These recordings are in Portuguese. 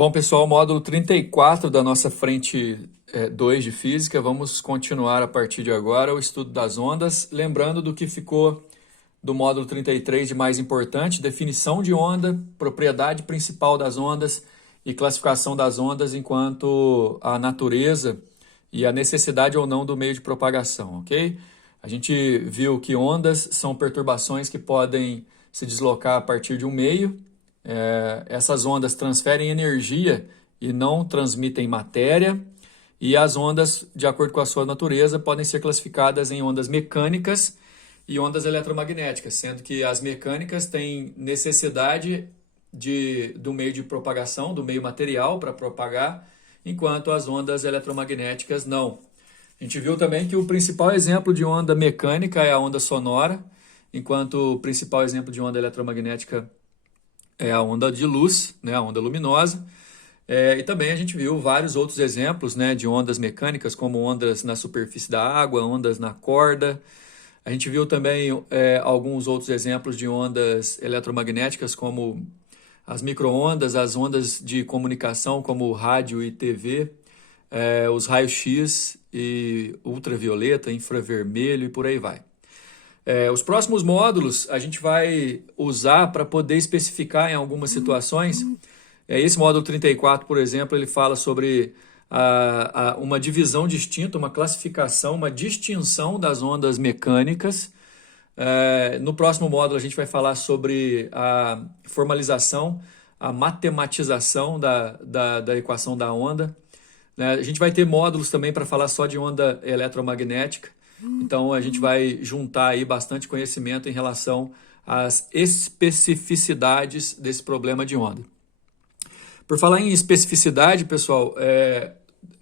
Bom, pessoal, módulo 34 da nossa frente 2 de física. Vamos continuar a partir de agora o estudo das ondas. Lembrando do que ficou do módulo 33 de mais importante: definição de onda, propriedade principal das ondas e classificação das ondas enquanto a natureza e a necessidade ou não do meio de propagação, ok? A gente viu que ondas são perturbações que podem se deslocar a partir de um meio. Essas ondas transferem energia e não transmitem matéria, e as ondas, de acordo com a sua natureza, podem ser classificadas em ondas mecânicas e ondas eletromagnéticas, sendo que as mecânicas têm necessidade do meio de propagação, do meio material para propagar, enquanto as ondas eletromagnéticas não. A gente viu também que o principal exemplo de onda mecânica é a onda sonora, enquanto o principal exemplo de onda eletromagnética é a onda de luz, né, a onda luminosa. E também a gente viu vários outros exemplos, né, de ondas mecânicas, como ondas na superfície da água, ondas na corda. A gente viu também alguns outros exemplos de ondas eletromagnéticas, como as micro-ondas, as ondas de comunicação, como rádio e TV, os raios-x e ultravioleta, infravermelho e por aí vai. Os próximos módulos a gente vai usar para poder especificar em algumas situações. Esse módulo 34, por exemplo, ele fala sobre uma divisão distinta, uma classificação, uma distinção das ondas mecânicas. No próximo módulo a gente vai falar sobre a formalização, a matematização da equação da onda. A gente vai ter módulos também para falar só de onda eletromagnética. Então, a gente vai juntar aí bastante conhecimento em relação às especificidades desse problema de onda. Por falar em especificidade, pessoal,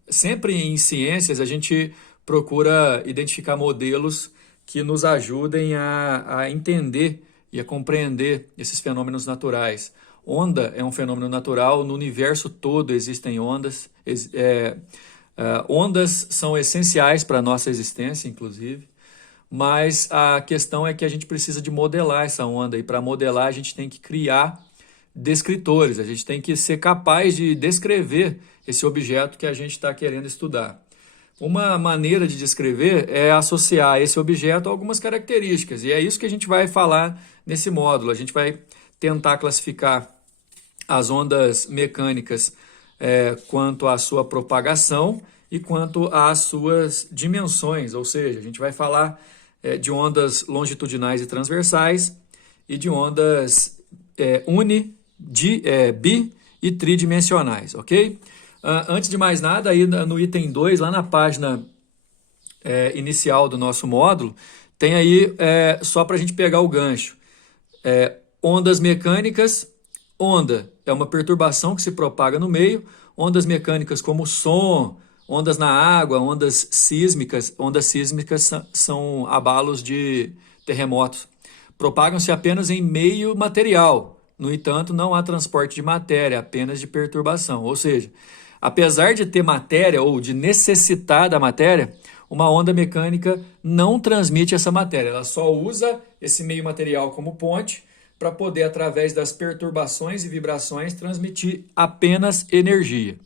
sempre em ciências a gente procura identificar modelos que nos ajudem a entender e a compreender esses fenômenos naturais. Onda é um fenômeno natural, no universo todo existem ondas. Ondas são essenciais para a nossa existência, inclusive, mas a questão é que a gente precisa de modelar essa onda, e para modelar a gente tem que criar descritores, a gente tem que ser capaz de descrever esse objeto que a gente está querendo estudar. Uma maneira de descrever é associar esse objeto a algumas características, e é isso que a gente vai falar nesse módulo. A gente vai tentar classificar as ondas mecânicas quanto à sua propagação e quanto às suas dimensões, ou seja, a gente vai falar de ondas longitudinais e transversais e de ondas bi e tridimensionais, ok? Antes de mais nada, aí no item 2, lá na página inicial do nosso módulo, tem aí, só para a gente pegar o gancho, ondas mecânicas. Onda é uma perturbação que se propaga no meio. Ondas mecânicas como som, ondas na água, ondas sísmicas. Ondas sísmicas são abalos de terremotos. Propagam-se apenas em meio material. No entanto, não há transporte de matéria, apenas de perturbação. Ou seja, apesar de ter matéria ou de necessitar da matéria, uma onda mecânica não transmite essa matéria. Ela só usa esse meio material como ponte para poder, através das perturbações e vibrações, transmitir apenas energia.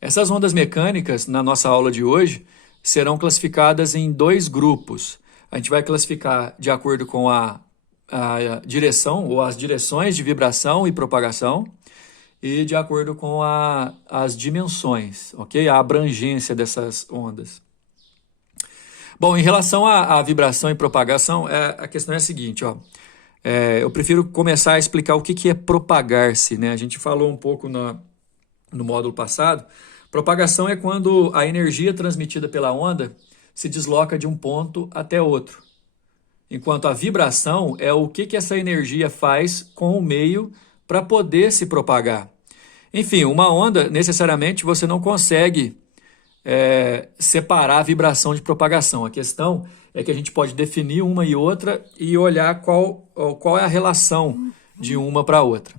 Essas ondas mecânicas, na nossa aula de hoje, serão classificadas em dois grupos. A gente vai classificar de acordo com a direção, ou as direções de vibração e propagação, e de acordo com as dimensões, ok? A abrangência dessas ondas. Bom, em relação à vibração e propagação, a questão é a seguinte, ó. Eu prefiro começar a explicar o que é propagar-se, né? A gente falou um pouco no módulo passado. Propagação é quando a energia transmitida pela onda se desloca de um ponto até outro. Enquanto a vibração é o que essa energia faz com o meio para poder se propagar. Enfim, uma onda, necessariamente, você não consegue separar a vibração de propagação. A questão é que a gente pode definir uma e outra e olhar qual é a relação de uma para a outra,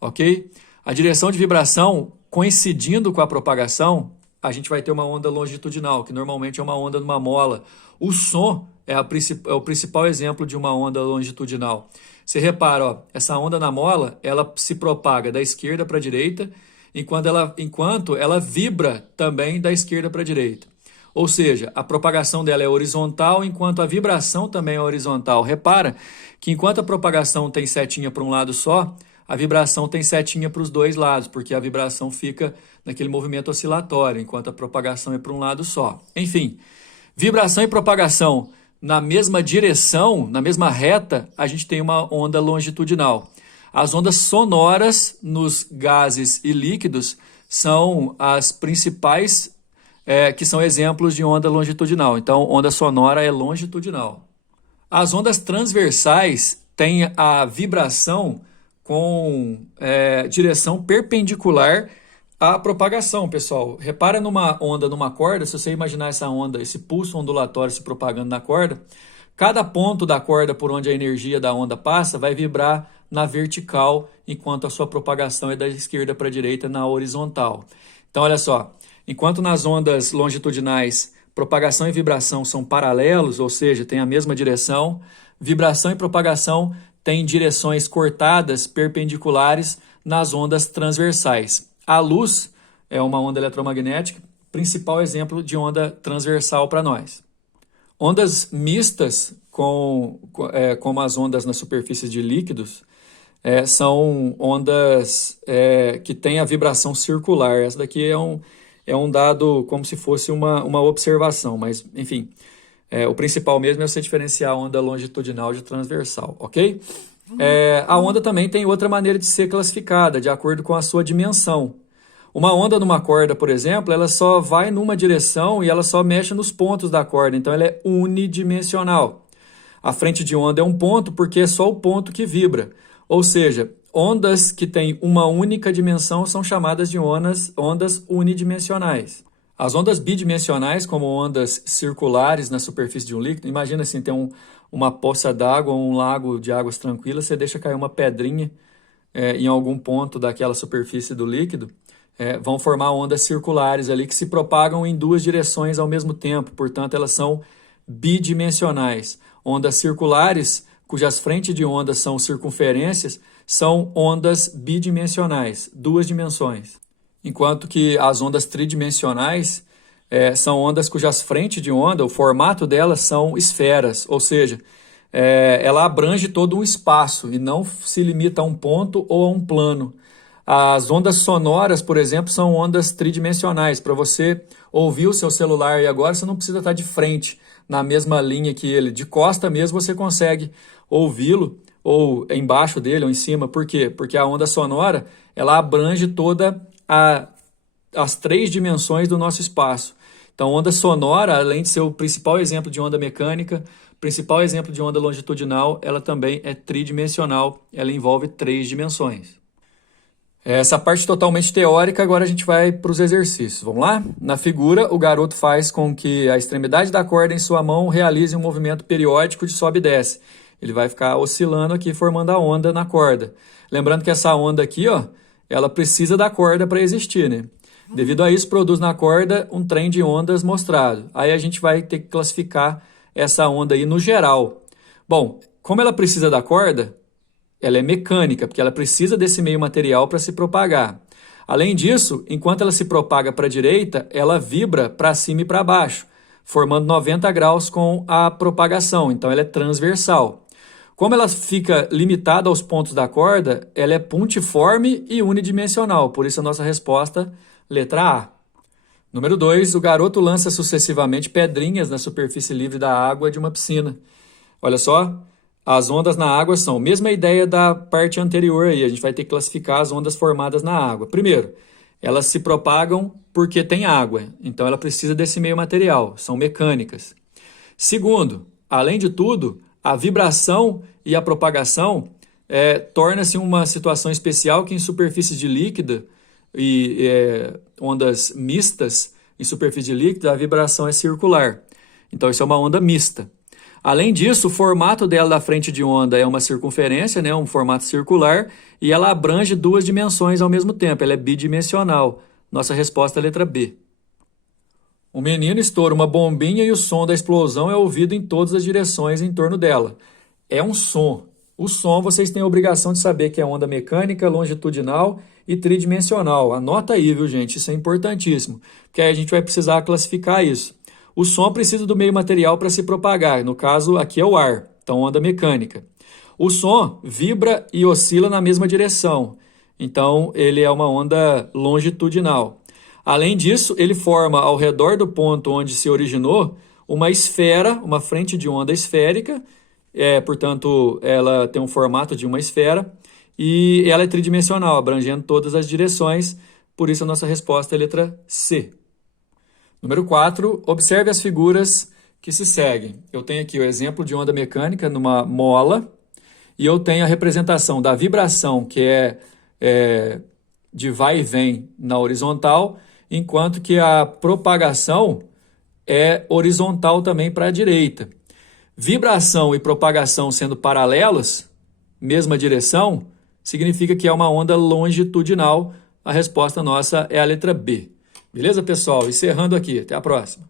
ok? A direção de vibração, coincidindo com a propagação, a gente vai ter uma onda longitudinal, que normalmente é uma onda numa mola. O som é o principal exemplo de uma onda longitudinal. Você repara, ó, essa onda na mola, ela se propaga da esquerda para a direita enquanto ela vibra também da esquerda para a direita. Ou seja, a propagação dela é horizontal, enquanto a vibração também é horizontal. Repara que enquanto a propagação tem setinha para um lado só, a vibração tem setinha para os dois lados, porque a vibração fica naquele movimento oscilatório, enquanto a propagação é para um lado só. Enfim, vibração e propagação na mesma direção, na mesma reta, a gente tem uma onda longitudinal. As ondas sonoras nos gases e líquidos são as principais que são exemplos de onda longitudinal. Então, onda sonora é longitudinal. As ondas transversais têm a vibração com direção perpendicular à propagação, pessoal. Repara numa onda numa corda, se você imaginar essa onda, esse pulso ondulatório se propagando na corda, cada ponto da corda por onde a energia da onda passa vai vibrar na vertical, enquanto a sua propagação é da esquerda para a direita na horizontal. Então, olha só. Enquanto nas ondas longitudinais, propagação e vibração são paralelos, ou seja, têm a mesma direção, vibração e propagação têm direções cortadas perpendiculares nas ondas transversais. A luz é uma onda eletromagnética, principal exemplo de onda transversal para nós. Ondas mistas, como as ondas na superfície de líquidos, são ondas que têm a vibração circular. Essa daqui é um dado como se fosse uma observação, mas, enfim, o principal mesmo é você diferenciar a onda longitudinal de transversal, ok? A onda também tem outra maneira de ser classificada, de acordo com a sua dimensão. Uma onda numa corda, por exemplo, ela só vai numa direção e ela só mexe nos pontos da corda, então ela é unidimensional. A frente de onda é um ponto porque é só o ponto que vibra, ou seja, ondas que têm uma única dimensão são chamadas de ondas unidimensionais. As ondas bidimensionais, como ondas circulares na superfície de um líquido, imagina assim, tem uma poça d'água ou um lago de águas tranquilas, você deixa cair uma pedrinha em algum ponto daquela superfície do líquido, vão formar ondas circulares ali que se propagam em duas direções ao mesmo tempo, portanto elas são bidimensionais. Ondas circulares, cujas frentes de ondas são circunferências, são ondas bidimensionais, duas dimensões. Enquanto que as ondas tridimensionais são ondas cujas frentes de onda, o formato delas são esferas, ou seja, ela abrange todo um espaço e não se limita a um ponto ou a um plano. As ondas sonoras, por exemplo, são ondas tridimensionais. Para você ouvir o seu celular e agora você não precisa estar de frente na mesma linha que ele. De costa mesmo você consegue ouvi-lo, ou embaixo dele ou em cima. Por quê? Porque a onda sonora ela abrange toda as três dimensões do nosso espaço. Então, onda sonora, além de ser o principal exemplo de onda mecânica, principal exemplo de onda longitudinal, ela também é tridimensional, ela envolve três dimensões. Essa parte totalmente teórica, agora a gente vai para os exercícios. Vamos lá? Na figura, o garoto faz com que a extremidade da corda em sua mão realize um movimento periódico de sobe e desce. Ele vai ficar oscilando aqui, formando a onda na corda. Lembrando que essa onda aqui, ó, ela precisa da corda para existir, né? Devido a isso, produz na corda um trem de ondas mostrado. Aí a gente vai ter que classificar essa onda aí no geral. Bom, como ela precisa da corda, ela é mecânica, porque ela precisa desse meio material para se propagar. Além disso, enquanto ela se propaga para a direita, ela vibra para cima e para baixo, formando 90 graus com a propagação, então ela é transversal. Como ela fica limitada aos pontos da corda, ela é pontiforme e unidimensional, por isso a nossa resposta, letra A. Número 2, o garoto lança sucessivamente pedrinhas na superfície livre da água de uma piscina. Olha só, as ondas na água são a mesma ideia da parte anterior aí, a gente vai ter que classificar as ondas formadas na água. Primeiro, elas se propagam porque tem água, então ela precisa desse meio material, são mecânicas. Segundo, além de tudo, a vibração e a propagação torna-se uma situação especial que em superfície de líquida e ondas mistas, em superfície líquida, a vibração é circular. Então, isso é uma onda mista. Além disso, o formato dela da frente de onda é uma circunferência, né, um formato circular, e ela abrange duas dimensões ao mesmo tempo, ela é bidimensional. Nossa resposta é a letra B. O menino estoura uma bombinha e o som da explosão é ouvido em todas as direções em torno dela. É um som. O som, vocês têm a obrigação de saber que é onda mecânica, longitudinal e tridimensional. Anota aí, viu, gente? Isso é importantíssimo, porque aí a gente vai precisar classificar isso. O som precisa do meio material para se propagar. No caso, aqui é o ar, então onda mecânica. O som vibra e oscila na mesma direção, então ele é uma onda longitudinal. Além disso, ele forma ao redor do ponto onde se originou uma esfera, uma frente de onda esférica, portanto, ela tem um formato de uma esfera e ela é tridimensional, abrangendo todas as direções, por isso a nossa resposta é a letra C. Número 4, observe as figuras que se seguem. Eu tenho aqui o exemplo de onda mecânica numa mola e eu tenho a representação da vibração, que é de vai e vem na horizontal, enquanto que a propagação é horizontal também para a direita. Vibração e propagação sendo paralelas, mesma direção, significa que é uma onda longitudinal. A resposta nossa é a letra B. Beleza, pessoal? Encerrando aqui. Até a próxima.